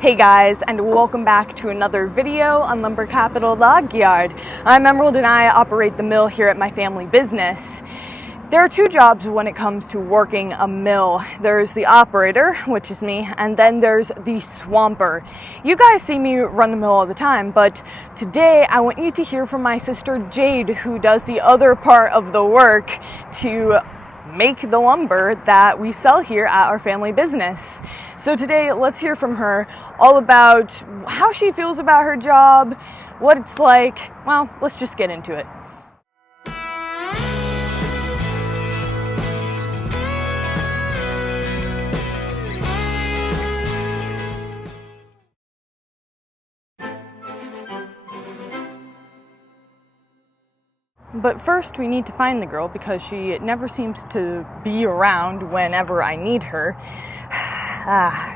Hey guys, and welcome back to another video on Lumber Capital Log Yard. I'm Emerald and I operate the mill here at my family business. There are two jobs when it comes to working a mill. There's the operator, which is me, and then there's the swamper. You guys see me run the mill all the time, but today I want you to hear from my sister Jade, who does the other part of the work to make the lumber that we sell here at our family business. So today, let's hear from her all about how she feels about her job, what it's like. Well, let's just get into it. But first we need to find the girl because she never seems to be around whenever I need her.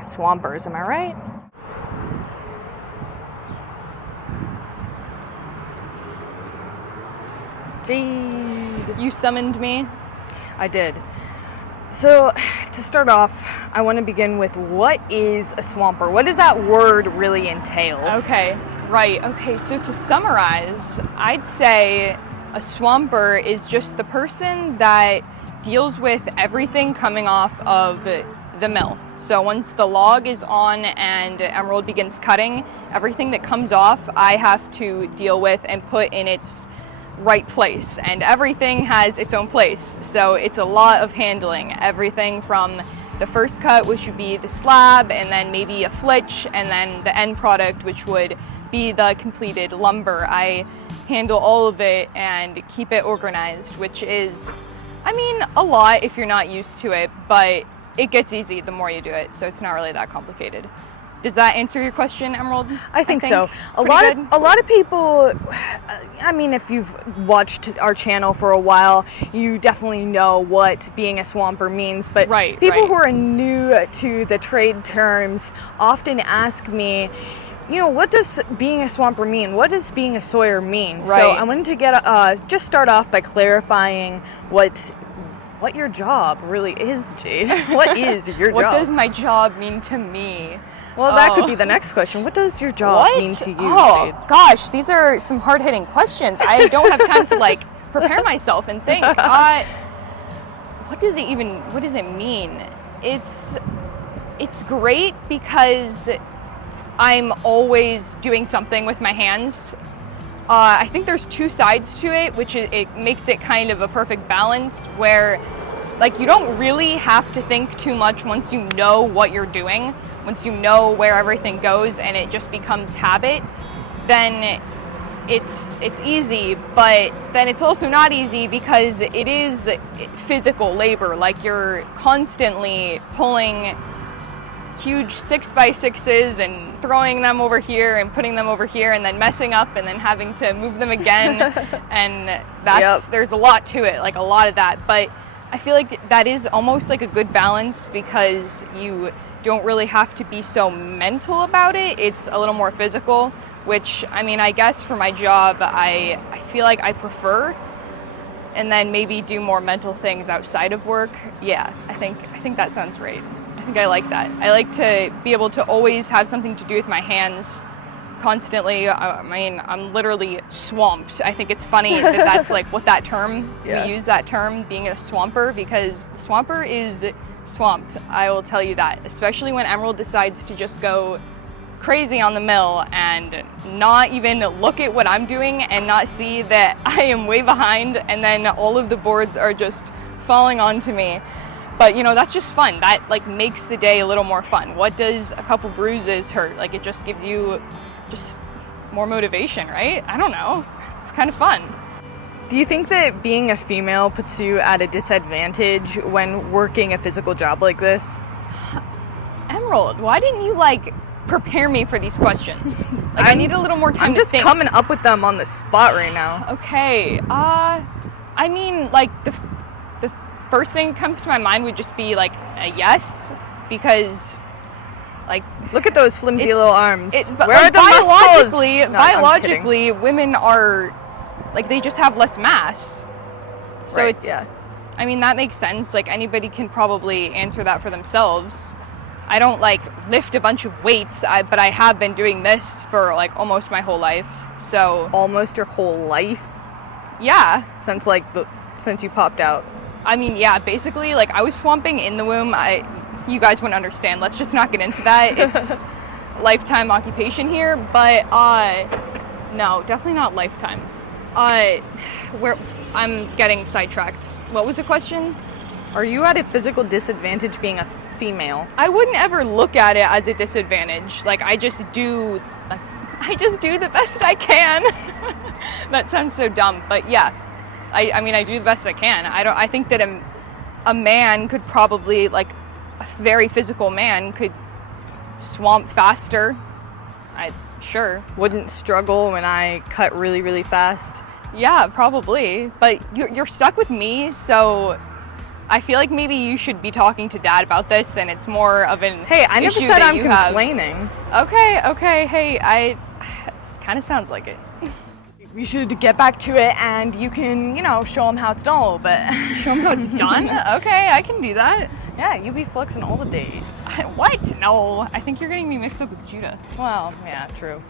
Swampers, am I right? Jade. You summoned me? I did. So to start off, I want to begin with what is a swamper? What does that word really entail? Okay, right. Okay, so to summarize, I'd say a swamper is just the person that deals with everything coming off of the mill. So once the log is on and Emerald begins cutting, everything that comes off I have to deal with and put in its right place. And everything has its own place. So it's a lot of handling. Everything from the first cut, which would be the slab, and then maybe a flitch, and then the end product, which would be the completed lumber. I handle all of it and keep it organized, which is, I mean, a lot if you're not used to it, but it gets easy the more you do it, so it's not really that complicated. Does that answer your question, Emerald? I think so. A lot of people, I mean, if you've watched our channel for a while, you definitely know what being a swamper means, but people who are new to the trade terms often ask me, you know, what does being a swamper mean? What does being a sawyer mean? Right. So I wanted to get just start off by clarifying what your job really is, Jade. What is your job? What does my job mean to me? Well, that could be the next question. What does your job mean to you, Jade? Gosh, these are some hard-hitting questions. I don't have time to prepare myself and think. What does it mean? It's great because I'm always doing something with my hands. I think there's two sides to it, which it makes it kind of a perfect balance where you don't really have to think too much once you know what you're doing, once you know where everything goes and it just becomes habit, then it's easy, but then it's also not easy because it is physical labor. You're constantly pulling huge 6x6s and throwing them over here and putting them over here and then messing up and then having to move them again. And there's a lot to it, a lot of that. But I feel like that is almost like a good balance because you don't really have to be so mental about it. It's a little more physical, which, I mean, I guess for my job, I feel like I prefer, and then maybe do more mental things outside of work. Yeah, I think that sounds right. I think I like that. I like to be able to always have something to do with my hands constantly. I mean, I'm literally swamped. I think it's funny that that's what that term, we use that term, being a swamper, because the swamper is swamped. I will tell you that, especially when Emerald decides to just go crazy on the mill and not even look at what I'm doing and not see that I am way behind and then all of the boards are just falling onto me. But that's just fun. That makes the day a little more fun. What does a couple bruises hurt? It just gives you just more motivation, right? I don't know. It's kind of fun. Do you think that being a female puts you at a disadvantage when working a physical job like this? Emerald, why didn't you prepare me for these questions? I need a little more time to think. I'm just coming up with them on the spot right now. Okay. I mean, the first thing that comes to my mind would just be a yes, because look at those flimsy little arms. Where are the muscles? Biologically, women are they just have less mass. So I mean, that makes sense. Anybody can probably answer that for themselves. I don't like lift a bunch of weights, but I have been doing this for like almost my whole life. So Almost your whole life? yeah. Since you popped out. I mean, yeah, basically, like, I was swamping in the womb. You guys wouldn't understand. Let's just not get into that. It's lifetime occupation here, but, no, definitely not lifetime. I'm getting sidetracked. What was the question? Are you at a physical disadvantage being a female? I wouldn't ever look at it as a disadvantage. Like, I just do the best I can. That sounds so dumb, but yeah. I mean, I do the best I can. I think that a man could probably, like, a very physical man could swamp faster. Sure. Wouldn't struggle when I cut really, really fast? Yeah, probably. But you're stuck with me, so I feel like maybe you should be talking to Dad about this, and it's more of an Hey, I never issue said that I'm you have. complaining. Okay. Hey, it kind of sounds like it. We should get back to it, and you can, show them how it's done a little bit. Show them how it's done? Okay, I can do that. Yeah, you be flexing all the days. What? No, I think you're getting me mixed up with Judah. Well, yeah, true.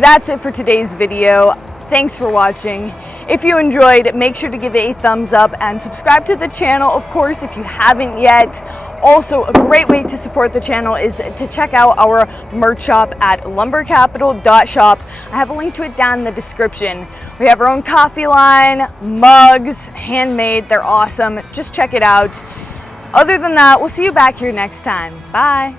That's it for today's video. Thanks for watching. If you enjoyed, make sure to give it a thumbs up and subscribe to the channel, of course, if you haven't yet. Also, a great way to support the channel is to check out our merch shop at lumbercapital.shop. I have a link to it down in the description. We have our own coffee line, mugs, handmade. They're awesome. Just check it out. Other than that, we'll see you back here next time. Bye.